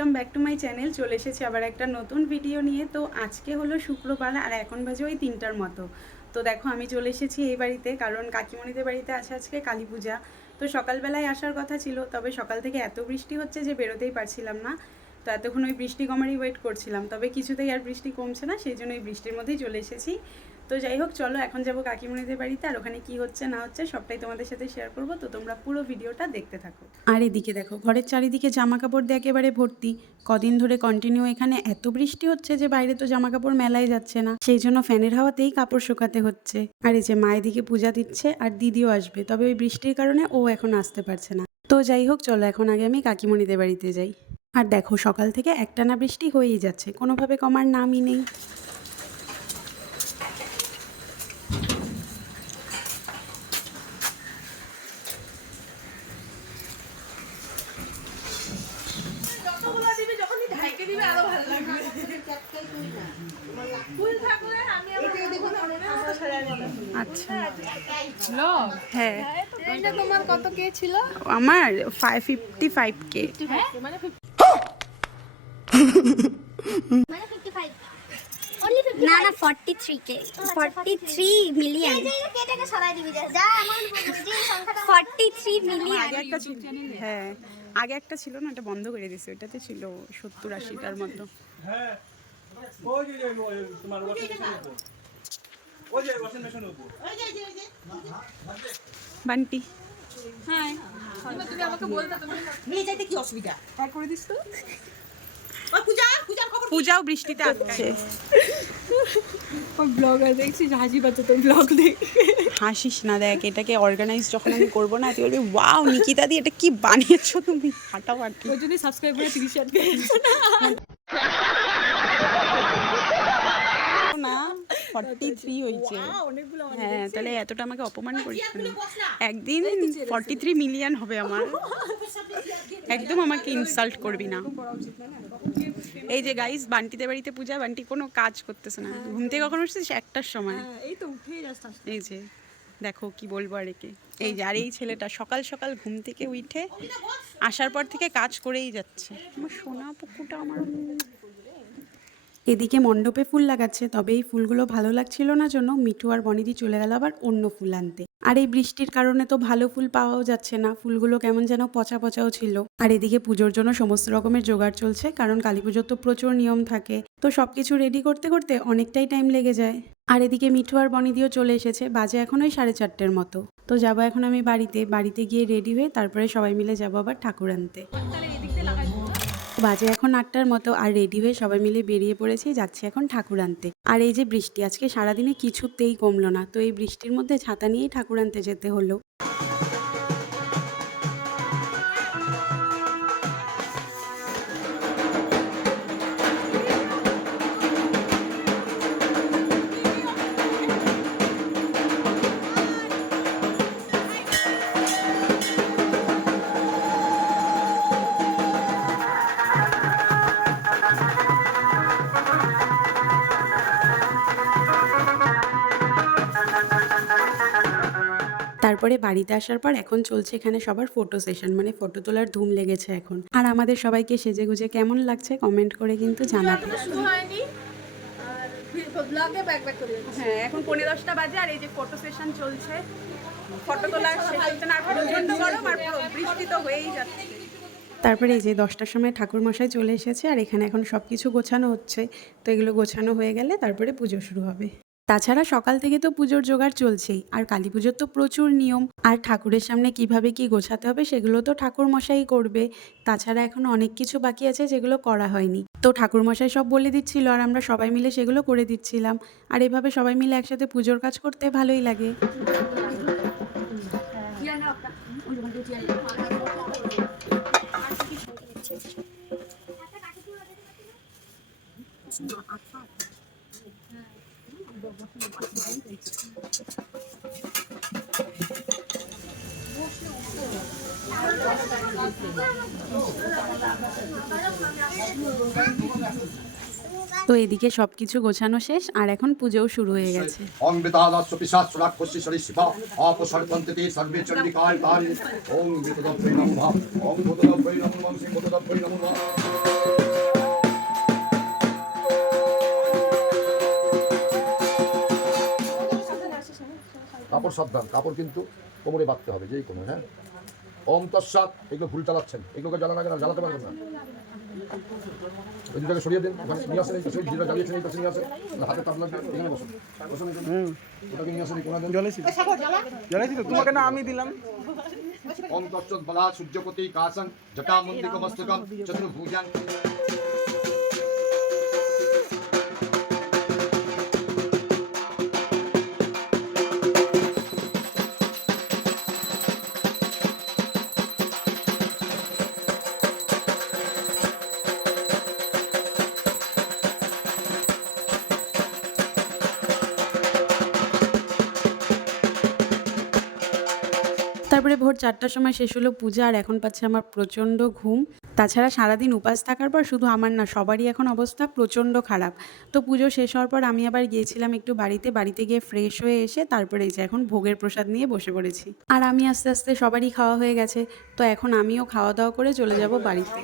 Welcome back to my channel. চলে এসেছি আবার একটা নতুন ভিডিও নিয়ে। তো আজকে হলো শুক্রবার আর এখন বাজে ওই 3টার মতো। তো দেখো আমি চলে এসেছি এই বাড়িতে, কারণ কাকিমণিদের বাড়িতে আছে আজকে কালী পূজা। তো সকালবেলায় আসার কথা ছিল, তবে সকাল থেকে এত বৃষ্টি হচ্ছে যে বেরোতেই পারছিলাম না। তো এতক্ষণ ওই বৃষ্টি কমারই ওয়েট করছিলাম, তবে কিছুতেই আর বৃষ্টি কমছে না, সেই জন্য ওই বৃষ্টির মধ্যেই চলে এসেছি। তো যাই হোক, চলো এখন যাবো কাকিমণিদের বাড়িতে, আর ওখানে কি হচ্ছে না হচ্ছে সবটাই তোমাদের সাথে শেয়ার করবো। তো তোমরা পুরো ভিডিওটা দেখতে থাকো। আর এদিকে দেখো, ঘরের চারিদিকে জামা কাপড় দিয়ে একেবারে ভর্তি। কদিন ধরে কন্টিনিউ এখানে এত বৃষ্টি হচ্ছে যে বাইরে তো জামা কাপড় মেলাই যাচ্ছে না, সেই জন্য ফ্যানের হাওয়াতেই কাপড় শুকাতে হচ্ছে। আর এই যে মা এদিকে পূজা দিচ্ছে, আর দিদিও আসবে, তবে ওই বৃষ্টির কারণে ও এখন আসতে পারছে না। তো যাই হোক, চলো এখন আগে আমি কাকিমণিদের বাড়িতে যাই। আর দেখো সকাল থেকে একটানা বৃষ্টি হয়েই যাচ্ছে, কোনোভাবে কমার নামই নেই। আচ্ছা, হ্যাঁ, তোমার কত কে ছিল? আমার 555K। না না 43K 43 মিলিয়ন 43 মিলিয়ন। আগে একটা ছিল, হ্যাঁ আগে একটা ছিল না, এটা বন্ধ করে দিয়েছে। ওইটাতে ছিল 70-80টার মতো। হ্যাঁ ওই যে তোমার ওয়াশিং মেশিন উপর বান্টি, হ্যাঁ তুমি আমাকে বলতে, তুমি নিয়ে যাইতে কি অসুবিধা? হ্যাঁ করে দিস তো। ওই পূজার খবর পূজাও বৃষ্টিতে আটছে। ওই ব্লগার দেখছিস, হাসি পাচ্ছে তোর ব্লগ দেখে। হাসিস না, দেখ এটাকে অর্গানাইজ যখন আমি করবো না, তুই বলবি ওয়াও নিকিতা দি এটা কি বানিয়েছো তুমি, ফাটাফাটি। ওই জন্যই সাবস্ক্রাইব করে 30,000 পেয়েছে না 43 হয়েছে। অনেকগুলো। হ্যাঁ, তাহলে এতটা আমাকে অপমান করিস কেন? একদিন 43 মিলিয়ন হবে আমার, একদম আমাকে ইনসাল্ট করবি না। এই যে গাইস, বান্টিদের বাড়িতে পূজা, বান্টি কোনো কাজ করতেছে না। ঘুম থেকে কখন উঠছিস? 1টার সময়। এই তো উঠেই যাস। এই যে দেখো কি বলবো আর একে। এই যে আর এই ছেলেটা সকাল সকাল ঘুম থেকে উঠে আসার পর থেকে কাজ করেই যাচ্ছে। আমার সোনা পুকুটা আমার। এদিকে মণ্ডপে ফুল লাগাচ্ছে, তবে এই ফুলগুলো ভালো লাগছিল না জন্য মিঠু আর বনিদি চলে গেল আবার অন্য ফুল আনতে। আর এই বৃষ্টির কারণে তো ভালো ফুল পাওয়াও যাচ্ছে না, ফুলগুলো কেমন যেন পচা পচাও ছিল। আর এদিকে পুজোর জন্য সমস্ত রকমের জোগাড় চলছে, কারণ কালী পুজোর তো প্রচুর নিয়ম থাকে। তো সবকিছু রেডি করতে করতে অনেকটাই টাইম লেগে যায়। আর এদিকে মিঠু আর বনিদিও চলে এসেছে, বাজে এখন ওই 4:30টার মতো। তো যাবো এখন আমি বাড়িতে গিয়ে রেডি হয়ে তারপরে সবাই মিলে যাবো আবার ঠাকুর আনতে। বাজে এখন 8টার মতো, আর রেডি হয়ে সবাই মিলে বেরিয়ে পড়েছি, যাচ্ছি এখন ঠাকুর আনতে। আর এই যে বৃষ্টি আজকে সারাদিনে কিছুতেই কমলো না, তো এই বৃষ্টির মধ্যে ছাতা নিয়েই ঠাকুর আনতে যেতে হলো। তারপরে বাড়িতে আসার পর এখন চলছে এখানে সবার ফটো সেশন, মানে ফটো তোলার ধুম লেগেছে এখন। আর আমাদের সবাইকে সেজে গুজে কেমন লাগছে কমেন্ট করে কিন্তু জানাবে। শুরু হয়নি আর ব্লগে ব্যাক করে যাচ্ছি। হ্যাঁ, এখন 10:45 বাজে, আর এই যে ফটো সেশন চলছে। ফটো তোলা শেষ হচ্ছে না, প্রচন্ড গরম আর বৃষ্টি তো হয়েই যাচ্ছে। তারপরে এই যে 10টার সময় ঠাকুর মশাই চলে এসেছে, আর এখানে এখন সব কিছু গোছানো হচ্ছে। তো এগুলো গোছানো হয়ে গেলে তারপরে পুজো শুরু হবে। তাছাড়া সকাল থেকে তো পুজোর জোগাড় চলছেই, আর কালী পুজোর তো প্রচুর নিয়ম, আর ঠাকুরের সামনে কিভাবে কি গোছাতে হবে সেগুলো তো ঠাকুর মশাই করবে। তাছাড়া এখন অনেক কিছু বাকি আছে যেগুলো করা হয়নি, তো ঠাকুর মশাই সব বলে দিচ্ছিল, আর আমরা সবাই মিলে সেগুলো করে দিচ্ছিলাম। আর এভাবে সবাই মিলে একসাথে পুজোর কাজ করতে ভালোই লাগে। তো এদিকে সবকিছু গোছানো শেষ আর এখন পুজোও শুরু হয়ে গেছে। ওং বিতাদাস্য পিশাচরাক্ষসী সরিষিবা অপসর্পন্তিতে সর্বে চণ্ডিকায় তারিণী ওং বিতদব্বৈ নমঃ ওং ভূতদব্বৈ নমঃ ওং সিংহদব্বৈ নমঃ। কাপড় সাবধান, কাপড় কিন্তু কোমরে বাঁধতে হবে যেই কোনো। হ্যাঁ, ওম তৎসাৎ। এগুলো ভুল চালাচ্ছেন, এগুলোকে জ্বালানো কেন, জ্বালাতে পারবেন না। ওই দুটাকে সরিয়ে দিন, নিয়ে আসেন এই পাশে, যেটা জ্বালিয়েছেন এই পাশে নিয়ে আসেন, হাতে তাপ লাগবে, এখানে বসুন বসুন। ওটাকে নিয়ে আসেন এই কোনা দেন। জ্বালাইছি তো তোমাকে না আমি দিলাম। ওম তৎসৎ বলা সূর্যপতি কাসং জটামন্দিক মস্তকম চতুর্ভুজাং। তারপরে ভোর 4টার সময় শেষ হলো পূজা আর এখন পাচ্ছে আমার প্রচণ্ড ঘুম। তাছাড়া সারাদিন উপাস থাকার পর শুধু আমার না, সবারই এখন অবস্থা প্রচণ্ড খারাপ। তো পুজো শেষ হওয়ার পর আমি আবার গিয়েছিলাম একটু বাড়িতে গিয়ে ফ্রেশ হয়ে এসে তারপরে এই যে এখন ভোগের প্রসাদ নিয়ে বসে পড়েছি। আর আমি আস্তে আস্তে সবারই খাওয়া হয়ে গেছে, তো এখন আমিও খাওয়া দাওয়া করে চলে যাব বাড়িতে।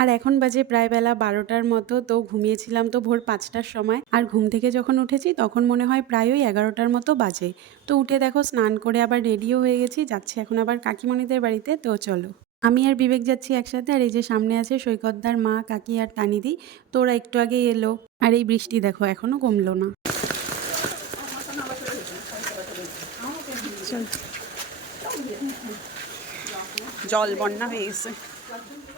আর এখন বাজে প্রায় বেলা 12টার মতো। তো ঘুমিয়েছিলাম তো ভোর 5টার সময়, আর ঘুম থেকে যখন উঠেছি তখন মনে হয় প্রায়ই 11টার মতো বাজে। তো উঠে দেখো স্নান করে আবার রেডিও হয়ে গেছি, যাচ্ছি এখন আবার কাকিমণিদের বাড়িতে। তো চলো, আমি আর বিবেক যাচ্ছি একসাথে। আর এই যে সামনে আছে সৈকতদার মা, কাকি আর টানিদি। তো ওরা একটু আগেই এলো। আর এই বৃষ্টি দেখো এখনো কমলো না। জল বন্যা হয়ে গেছে।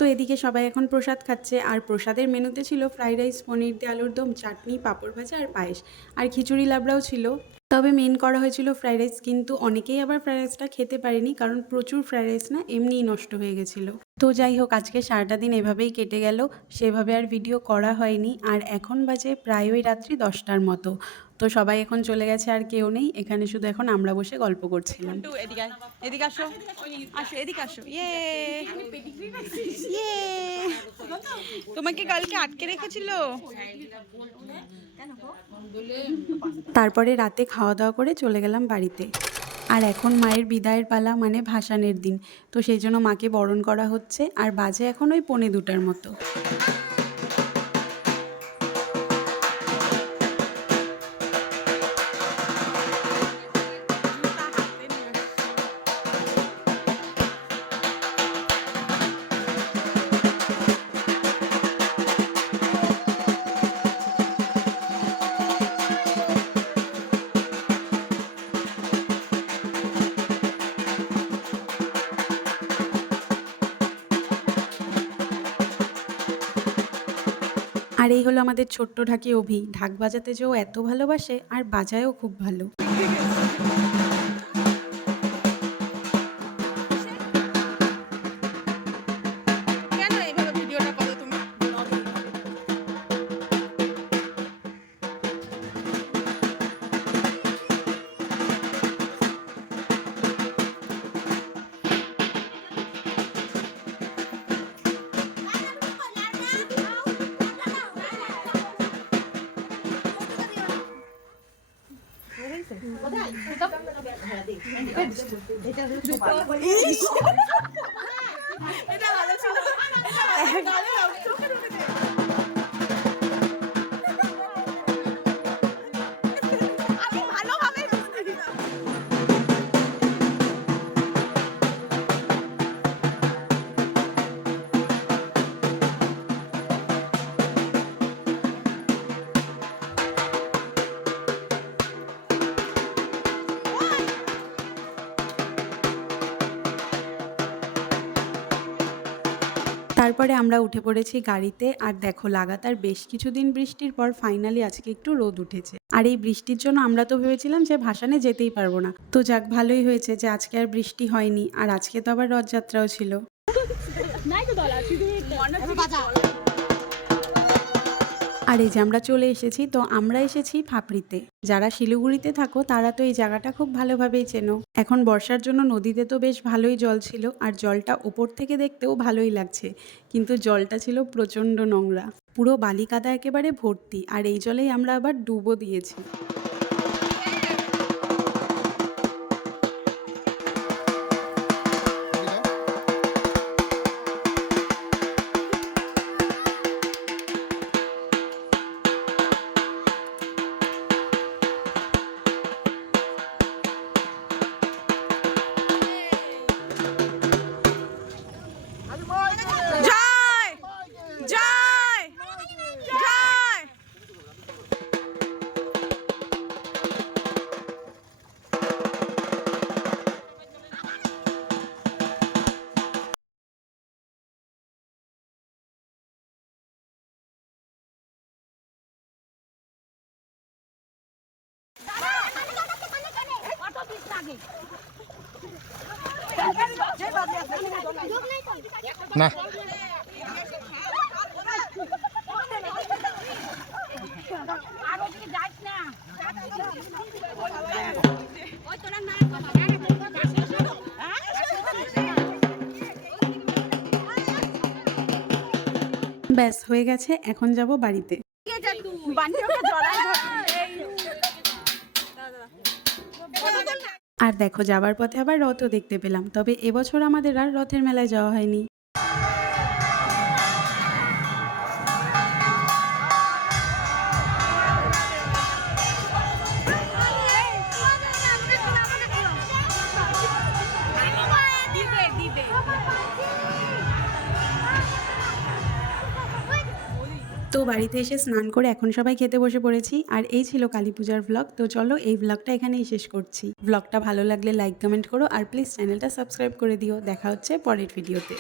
তো এদিকে সবাই এখন প্রসাদ খাচ্ছে, আর প্রসাদের মেনুতে ছিল ফ্রাইড রাইস, পনির দিয়ে আলুর দম, চাটনি, পাঁপড় ভাজা আর পায়েস, আর খিচুড়ি লাবড়াও ছিল। তবে মেন করা হয়েছিল ফ্রাইড রাইস, কিন্তু অনেকেই আবার ফ্রাইড রাইসটা খেতে পারেনি, কারণ প্রচুর ফ্রাইড রাইস না এমনিই নষ্ট হয়ে গেছিলো। তো যাই হোক, আজকে সারাটা দিন এভাবেই কেটে গেল, সেভাবে আর ভিডিও করা হয়নি। আর এখন বাজে প্রায় ওই রাত্রি 10টার মতো। তো সবাই এখন চলে গেছে, আর কেউ নেই এখানে, শুধু এখন আমরা বসে গল্প করছিলাম। এদিকে আসো, এদিকে আসো। তোমাকে কালকে আটকে রেখেছিল। তারপরে রাতে খাওয়া দাওয়া করে চলে গেলাম বাড়িতে। আর এখন মায়ের বিদায়ের পালা, মানে ভাসানের দিন। তো সেই জন্য মাকে বরণ করা হচ্ছে, আর বাজে এখন ওই 1:45টার মতো। আর এই হলো আমাদের ছোট্ট ঢাকি অভি। ঢাক বাজাতে যেও এত ভালোবাসে, আর বাজায়ও খুব ভালো। তারপরে আমরা উঠে পড়েছি গাড়িতে। আর দেখো, লাগাতার বেশ কিছুদিন বৃষ্টির পর ফাইনালি আজকে একটু রোদ উঠেছে। আর এই বৃষ্টির জন্য আমরা তো ভেবেছিলাম যে ভাসানে যেতেই পারবো না। তো যাক, ভালোই হয়েছে যে আজকে আর বৃষ্টি হয়নি। আর আজকে তো আবার রথযাত্রাও ছিল। আর এই যে আমরা চলে এসেছি, তো আমরা এসেছি ফাপড়িতে। যারা শিলিগুড়িতে থাকো তারা তো এই জায়গাটা খুব ভালোভাবেই চেনো। এখন বর্ষার জন্য নদীতে তো বেশ ভালোই জল ছিল, আর জলটা ওপর থেকে দেখতেও ভালোই লাগছে, কিন্তু জলটা ছিল প্রচণ্ড নোংরা, পুরো বালি কাদা একেবারে ভর্তি। আর এই জলেই আমরা আবার ডুবও দিয়েছি। না ব্যাস হয়ে গেছে, এখন যাব বাড়িতে। আর দেখো যাবার পথে আবার রথও দেখতে পেলাম, তবে এবছর আমাদের আর রথের মেলায় যাওয়া হয়নি। তো বাড়িতে এসে স্নান করে এখন সবাই খেতে বসে পড়েছি। আর এই ছিল কালী পূজার ব্লগ। তো চলো এই ব্লগটা এখানেই শেষ করছি। ব্লগটা ভালো লাগলে লাইক কমেন্ট করো, আর প্লিজ চ্যানেলটা সাবস্ক্রাইব করে দিও। দেখা হচ্ছে পরের ভিডিওতে।